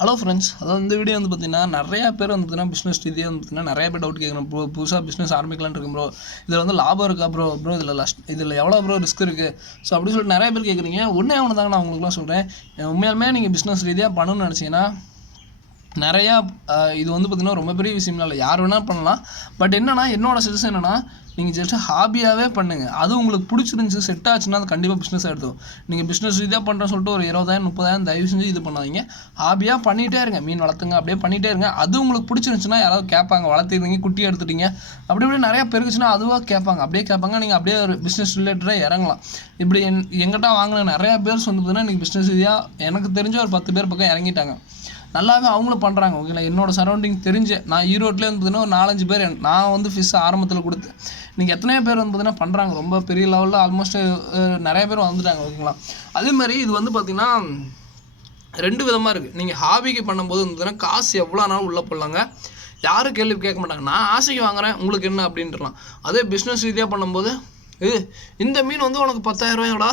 Hello friends, அதாவது இந்த video வந்து பார்த்தீங்கன்னா நிறையா பேர் வந்து பார்த்தீங்கன்னா பிஸ்னஸ் ரீதியாக வந்து பார்த்தீங்கன்னா நிறைய பேர் டவுட் கேட்குறோம். புதுசாக பிஸ்னஸ் ஆரம்பிக்கலான்னு இருக்கும் ப்ரோ, இதில் வந்து லாபம் இருக்கா ப்ரோ இதில் எவ்வளோ ப்ரோ ரிஸ்க் இருக்குது, ஸோ அப்படின்னு சொல்லிட்டு நிறைய பேர் கேட்குறீங்க. ஒன்றே ஒன்று தாங்க நான் உங்களுக்குலாம் சொல்கிறேன். உண்மையாலுமே நீங்கள் பிஸ்னஸ் ரீதியாக பண்ணணும்னு நினச்சிங்கன்னா நிறையா இது வந்து பார்த்திங்கன்னா ரொம்ப பெரிய விஷயம்லாம் இல்லை, யார் வேணால் பண்ணலாம். பட் என்னென்னா என்னோடய சஜஷன் என்னென்னா, நீங்கள் ஜஸ்ட்டு ஹாபியாகவே பண்ணுங்கள். அது உங்களுக்கு பிடிச்சிருந்துச்சி, செட் ஆச்சுன்னா அது கண்டிப்பாக பிஸ்னஸ் எடுத்துக்கும். நீங்கள் பிஸ்னஸ் ரீதியாக பண்ணுறேன்னு சொல்லிட்டு ஒரு 20,000 30,000 தயவு செஞ்சு இது பண்ணாதீங்க. ஹாபியாக பண்ணிகிட்டே இருங்க, மீன் வளர்த்துங்க, அப்படியே பண்ணிகிட்டே இருங்க. அது உங்களுக்கு பிடிச்சிருந்துச்சுன்னா யாராவது கேட்பாங்க, வளர்த்துருந்தீங்க, குட்டி எடுத்துட்டீங்க, அப்படி இப்படி நிறையா பெருக்குச்சுன்னா அதுவாக கேட்பாங்க, அப்படியே கேட்பாங்க. நீங்கள் அப்படியே ஒரு பிஸ்னஸ் ரிலேட்டடாக இறங்கலாம். இப்படி எங்கிட்ட வாங்கின நிறையா பேர் வந்து பார்த்தீங்கன்னா இன்றைக்கி பிஸ்னஸ் ரீதியாக எனக்கு தெரிஞ்ச ஒரு 10 பேர் பக்கம் இறங்கிட்டாங்க. நல்லாவே அவங்களும் பண்ணுறாங்க. ஓகேங்களா, என்னோடய சரௌண்டிங் தெரிஞ்ச நான் ஈரோட்லேயே வந்து பார்த்தீங்கன்னா ஒரு 4-5 பேர் நான் வந்து ஃபிஷ் ஆரம்பத்தில் கொடுத்து நீங்கள் எத்தனையோ பேர் வந்து பார்த்தீங்கன்னா பண்ணுறாங்க. ரொம்ப பெரிய லெவலில் ஆல்மோஸ்ட் நிறைய பேர் வந்துட்டாங்க. ஓகேங்களா, அதே மாதிரி இது வந்து பார்த்திங்கன்னா 2 விதமாக இருக்குது. நீங்கள் ஹாபிக்கு பண்ணும்போது வந்து பார்த்தீங்கன்னா காசு எவ்வளோ நாள் உள்ளே போடலாங்க, யாரும் கேள்வி கேட்க மாட்டாங்க. நான் ஆசைக்கு வாங்குறேன், உங்களுக்கு என்ன அப்படின்றலாம். அதே பிஸ்னஸ் ரீதியாக பண்ணும்போது இந்த மீன் வந்து உனக்கு 10,000 ரூபாயாடா,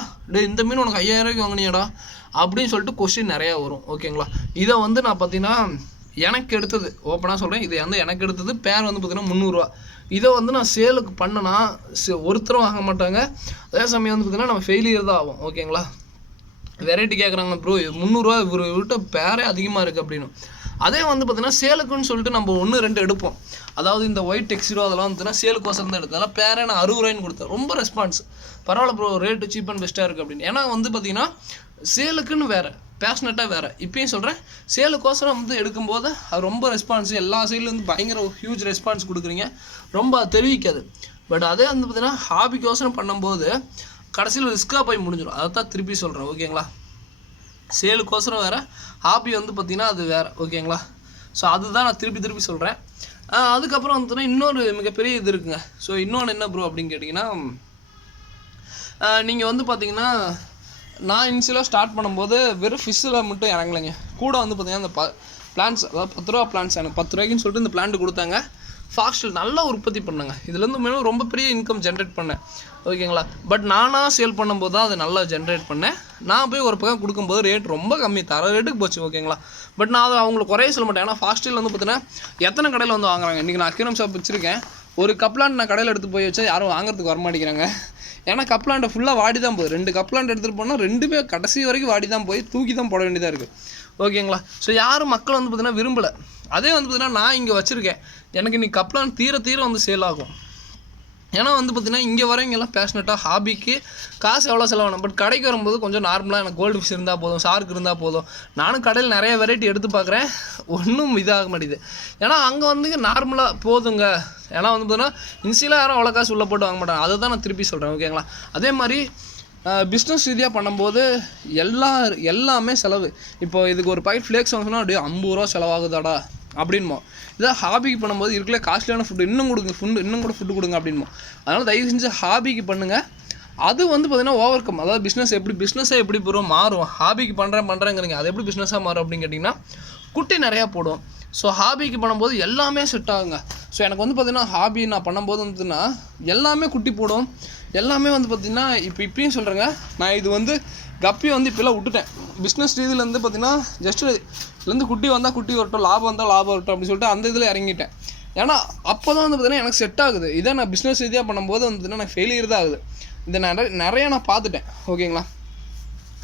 இந்த மீன் உனக்கு 5,000 ரூபாய்க்கு வாங்கினியாடா அப்படின்னு சொல்லிட்டு கொஸ்டின் நிறையா வரும். ஓகேங்களா, இதை வந்து நான் பார்த்தீங்கன்னா எனக்கு எடுத்தது ஓப்பனாக சொல்கிறேன். இது வந்து எனக்கு எடுத்தது பேர் வந்து பார்த்தீங்கன்னா 300 ரூபா. இதை வந்து நான் சேலுக்கு பண்ணனா ஒருத்தரும் வாங்க மாட்டாங்க. அதே சமயம் வந்து பார்த்தீங்கன்னா நம்ம ஃபெயிலியர் தான் ஆகும். ஓகேங்களா, வெரைட்டி கேட்குறாங்க ப்ரோ 300 ரூபா இவர்கிட்ட பேரே அதிகமாக இருக்குது அப்படின்னு. அதே வந்து பார்த்தீங்கன்னா சேலுக்குன்னு சொல்லிட்டு நம்ம 1-2 எடுப்போம். அதாவது இந்த ஒயிட் டெக்ஸ்டோ அதெல்லாம் வந்துன்னா சேலுக்கோசரம் தான் எடுத்தேன். அதெல்லாம் பேரே நான் 60 ரூபாய்ன்னு கொடுத்தேன். ரொம்ப ரெஸ்பான்ஸ் பரவாயில்ல ப்ரோ, ரேட்டு சீப் அண்ட் பெஸ்ட்டாக இருக்குது அப்படின்னு. ஏன்னா வந்து பார்த்தீங்கன்னா சேலுக்குன்னு வேறு, பேஷனட்டாக வேறு. இப்பயும் சொல்கிறேன், சேலுக்கோசரம் வந்து எடுக்கும்போது அது ரொம்ப ரெஸ்பான்ஸ் எல்லா சைட்லேருந்து பயங்கர ஹியூஜ் ரெஸ்பான்ஸ் கொடுக்குறீங்க, ரொம்ப தெரிவிக்காது. பட் அதே வந்து பார்த்தீங்கன்னா ஹாபிக்கோசரம் பண்ணும்போது கடைசியில் ரிஸ்க்காக போய் முடிஞ்சிடும். அதை தான் திருப்பி சொல்கிறேன். ஓகேங்களா, சேலுக்கோசரம் வேறு, ஹாபி வந்து பார்த்திங்கன்னா அது வேறு. ஓகேங்களா, ஸோ அதுதான் நான் திருப்பி சொல்கிறேன். அதுக்கப்புறம் வந்துன்னா இன்னொரு மிகப்பெரிய இது இருக்குங்க. ஸோ இன்னொன்று என்ன ப்ரோ அப்படின்னு கேட்டிங்கன்னா, நீங்கள் வந்து பார்த்தீங்கன்னா நான் இனிஷியலாக ஸ்டார்ட் பண்ணும்போது வெறும் ஃபிஷ்ஷில் மட்டும் இறங்கலைங்க. கூட வந்து பார்த்திங்கன்னா இந்த பிளான்ஸ், அதாவது 10 ரூபா பிளான்ஸ், எனக்கு 10 ரூபாய்க்குன்னு சொல்லிட்டு இந்த பிளான்ட்டு கொடுத்தாங்க. ஃபாஸ்ட்டில் நல்லா உற்பத்தி பண்ணேங்க. இதுலேருந்து மேலும் ரொம்ப பெரிய இன்கம் ஜென்ரேட் பண்ணேன். ஓகேங்களா, பட் நானாக சேல் பண்ணும்போது தான் அதை நல்லா ஜென்ரேட் பண்ணேன். நான் போய் ஒரு பக்கம் கொடுக்கும்போது ரேட் ரொம்ப கம்மி, தர ரேட்டுக்கு போச்சு. ஓகேங்களா, பட் நான் அதை அவங்களுக்கு குறைய சொல்ல மாட்டேன். ஏன்னா ஃபாஸ்ட்டில் வந்து பார்த்தீங்கன்னா எத்தனை கடையில் வந்து வாங்குறாங்க. இன்றைக்கி நான் அக்வேரியம் ஷாப் வச்சுருக்கேன். ஒரு கப்லாண்ட் நான் கடையில் எடுத்து போய் வச்சா யாரும் வாங்குறதுக்கு வரமாட்டேங்கிறாங்க. ஏன்னா கப்லாண்டை ஃபுல்லாக வாடி தான் போகுது. 2 கப்லாண்ட் எடுத்துகிட்டு போனால் 2மே கடைசி வரைக்கும் வாடி தான் போய் தூக்கி தான் போட வேண்டியதாக இருக்குது. ஓகேங்களா, ஸோ யாரும் மக்கள் வந்து பார்த்தீங்கன்னா விரும்பலை. அதே வந்து பார்த்தீங்கன்னா நான் இங்கே வச்சுருக்கேன், எனக்கு இன்றைக்கி கப்லாண்ட் தீர வந்து சேல் ஆகும். ஏன்னா வந்து பார்த்திங்கன்னா இங்கே வரவங்கெல்லாம் பேஷனட்டாக ஹாபிக்கு காசு எவ்வளோ செலவாகணும். பட் கடைக்கு வரும்போது கொஞ்சம் நார்மலாக எனக்கு கோல்டு ஃபிஷ் இருந்தால் போதும், ஷார்க் இருந்தால் போதும். நானும் கடையில் நிறைய வெரைட்டி எடுத்து பார்க்குறேன், ஒன்றும் இதாக மாட்டேது. ஏன்னா அங்கே வந்து நார்மலாக போதுங்க. ஏன்னா வந்து பார்த்தீங்கன்னா இன்சியலாக யாரும் அவ்வளோ காசு உள்ளே போட்டு வாங்க மாட்டாங்க. அதை தான் நான் திருப்பி சொல்கிறேன். ஓகேங்களா, அதே மாதிரி பிஸ்னஸ் ரீதியாக பண்ணும்போது எல்லாமே செலவு. இப்போ இதுக்கு ஒரு பாக்கெட் ஃப்ளேக்ஸ் வாங்கினா அப்படியே 50 ரூபா செலவாகுதாடா அப்படின்மோ. இதான் ஹாபிக்கு பண்ணும்போது இருக்கல காஸ்ட்லியான ஃபுட்டு இன்னும் கொடுங்க, இன்னும் கூட ஃபுட்டு கொடுங்க அப்படின்மோ. அதனால் தயவு செஞ்சு ஹாபிக்கு பண்ணுங்கள். அது வந்து பார்த்திங்கன்னா ஓவர் கம், அதாவது பிஸ்னஸை எப்படி ப்ரோ மாறும், ஹாபிக்கு பண்ணுறேங்கிறீங்க, அது எப்படி பிஸ்னஸாக மாறும் அப்படின்னு கேட்டிங்கன்னா குட்டி நிறையா போடும். ஸோ ஹாபிக்கு பண்ணும்போது எல்லாமே செட் ஆகுங்க. ஸோ எனக்கு வந்து பார்த்திங்கன்னா ஹாபி நான் பண்ணும்போது வந்துன்னா எல்லாமே குட்டி போடும். எல்லாமே வந்து பார்த்திங்கன்னா இப்பயும் சொல்கிறேங்க, நான் இது வந்து கப்பி வந்து இப்போலாம் விட்டுட்டேன். பிஸ்னஸ் ரீதியிலேருந்து பார்த்திங்கன்னா ஜஸ்ட்டு இதுலேருந்து குட்டி வந்தால் குட்டி வரட்டும், லாபம் வந்தால் லாபம் வரட்டும் அப்படின்னு சொல்லிட்டு அந்த இதில் இறங்கிட்டேன். ஏன்னா அப்போ தான் வந்து பார்த்திங்கன்னா எனக்கு செட் ஆகுது. இதை நான் பிஸ்னஸ் ரீதியாக பண்ணும்போது வந்து பார்த்திங்கன்னா எனக்கு ஃபெயிலியர் தான் ஆகுது. இதை நிறைய நான் பார்த்துட்டேன். ஓகேங்களா,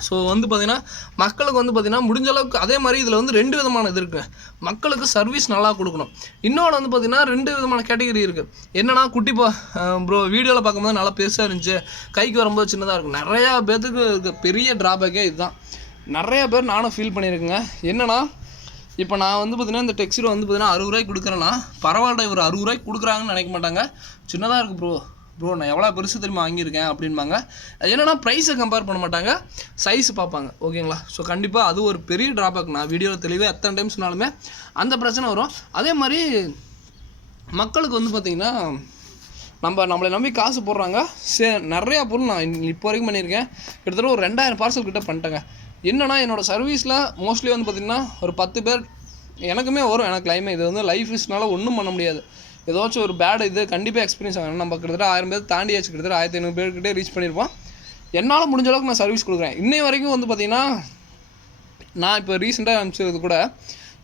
ஸோ வந்து பார்த்திங்கன்னா மக்களுக்கு வந்து பார்த்திங்கன்னா முடிஞ்ச அளவுக்கு அதே மாதிரி இதில் வந்து 2 விதமான இது இருக்குது. மக்களுக்கு சர்வீஸ் நல்லா கொடுக்கணும். இன்னொன்று வந்து பார்த்திங்கன்னா 2 விதமான கேட்டகரி இருக்குது. என்னென்னா குட்டி ப்ரோ வீடியோவில் பார்க்கும்போது நல்லா பெருசாக இருந்துச்சு, கைக்கு வரும்போது சின்னதாக இருக்கும். நிறையா பேர்த்துக்கு இருக்க பெரிய ட்ராபேக்கே இதுதான். நிறையா பேர் நானும் ஃபீல் பண்ணியிருக்கேங்க. என்னென்னா இப்போ நான் வந்து பார்த்திங்கன்னா இந்த டெக்ஸ்டோ வந்து பார்த்திங்கன்னா 60 ரூபாய்க்கு கொடுக்குறேன்னா பரவாயில்ல, இவர் 60 ரூபாய்க்கு கொடுக்குறாங்கன்னு நினைக்க மாட்டாங்க. சின்னதாக இருக்குது ப்ரோ நான் எவ்வளோ பெருசு தெரியுமா வாங்கியிருக்கேன் அப்படின்பாங்க. என்னென்னா ப்ரைஸை கம்பேர் பண்ண மாட்டாங்க, சைஸ் பார்ப்பாங்க. ஓகேங்களா, ஸோ கண்டிப்பாக அது ஒரு பெரிய ட்ராபேக். நான் வீடியோவில் தெளிவாக எத்தனை டைம் சொன்னாலுமே அந்த பிரச்சனை வரும். அதே மாதிரி மக்களுக்கு வந்து பார்த்திங்கன்னா நம்மளை நம்பி காசு போடுறாங்க. நிறையா பொருள் நான் இப்போ வரைக்கும் பண்ணியிருக்கேன். கிட்டத்தட்ட ஒரு 2000 பார்சல் கிட்ட பண்ணிட்டேங்க. என்னென்னா என்னோடய சர்வீஸில் மோஸ்ட்லி வந்து பார்த்திங்கன்னா ஒரு 10 பேர் எனக்குமே வரும். எனக்கு லைமே இது வந்து லைஃப் இஸ்னால ஒன்றும் பண்ண முடியாது. ஏதாச்சும் ஒரு பேட் இது கண்டிப்பாக எக்ஸ்பீரியன்ஸ் ஆகணும். நம்ம கிட்டத்தட்ட 1000 பேர் தாண்டியாச்சு, கிட்டத்தட்ட 1500 பேர்கிட்டே ரீச் பண்ணியிருப்போம். என்னால் முடிஞ்ச அளவுக்கு நான் சர்வீஸ் கொடுக்குறேன். இன்னை வரைக்கும் வந்து பார்த்திங்கன்னா நான் இப்போ ரீசெண்டாக அனுப்பிச்சது கூட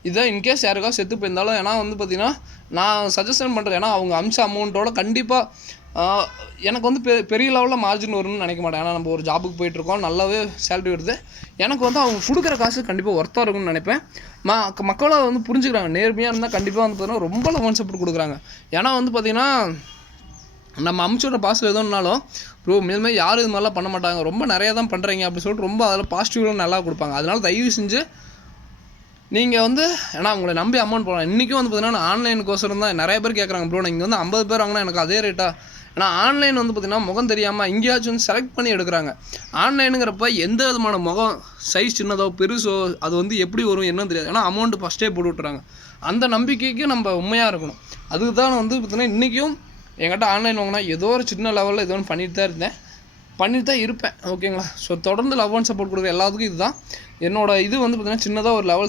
இதை இன்கேஸ் யாருக்காவது செத்து போயிருந்தாலும், ஏன்னா வந்து பார்த்திங்கன்னா நான் சஜஷன் பண்ணுறேன். ஏன்னா அவங்க அமிச்ச அமௌண்ட்டோட கண்டிப்பாக எனக்கு வந்து பெரிய லெவலில் மார்ஜின் வரும்னு நினைக்க மாட்டேன். ஏன்னா நம்ம ஒரு ஜாபுக்கு போயிட்டுருக்கோம், நல்லாவே சேலரி வருது. எனக்கு வந்து அவங்க கொடுக்குற காசு கண்டிப்பாக ஒர்த்தாக இருக்கும்னு நினைப்பேன். மக்களும் வந்து புரிஞ்சுக்கிறாங்க. நேர்மையாக இருந்தால் கண்டிப்பாக வந்து பார்த்திங்கன்னா ரொம்ப லெவன் சப்போர்ட் கொடுக்குறாங்க. ஏன்னா வந்து பார்த்திங்கன்னா நம்ம அமுச்சோட பாசில் எதுனாலும் ப்ரோ இதுமாதிரி யாரும் இது மாதிரிலாம் பண்ண மாட்டாங்க, ரொம்ப நிறையா தான் பண்ணுறீங்க அப்படின்னு சொல்லிட்டு ரொம்ப அதில் பாசிட்டிவ்லாம் நல்லா கொடுப்பாங்க. அதனால தயவு செஞ்சு நீங்கள் வந்து, ஏன்னா உங்களை நம்பி அமௌண்ட் போடலாம். இன்றைக்கும் வந்து பார்த்தீங்கன்னா ஆன்லைனுக்கோசரம் தான் நிறைய பேர் கேட்குறாங்க, ப்ரோ இங்கே வந்து 50 பேர் வாங்கினா எனக்கு அதே ரேட்டா. ஏன்னா ஆன்லைன் வந்து பார்த்திங்கன்னா முகம் தெரியாமல் எங்கேயாச்சும் வந்து செலக்ட் பண்ணி எடுக்கிறாங்க. ஆன்லைனுங்கிறப்ப எந்த விதமான முகம் சைஸ் சின்னதோ பெருசோ அது வந்து எப்படி வரும் என்னன்னு தெரியாது. ஏன்னா அமௌண்ட்டு ஃபஸ்ட்டே போட்டு விட்டுறாங்க. அந்த நம்பிக்கைக்கு நம்ம உண்மையாக இருக்கணும். அதுக்கு தான் வந்து பார்த்திங்கன்னா இன்றைக்கும் என்கிட்ட ஆன்லைன் வாங்கினா ஏதோ ஒரு சின்ன லெவலில் ஏதோ ஒன்று பண்ணிட்டு தான் இருப்பேன். ஓகேங்களா? ஸோ தொடர்ந்து லவ் அண்ட் சப்போர்ட் கொடுக்குற எல்லாத்துக்கும் இதுதான் என்னோட இது வந்து பார்த்திங்கன்னா சின்னதாக ஒரு லெவல்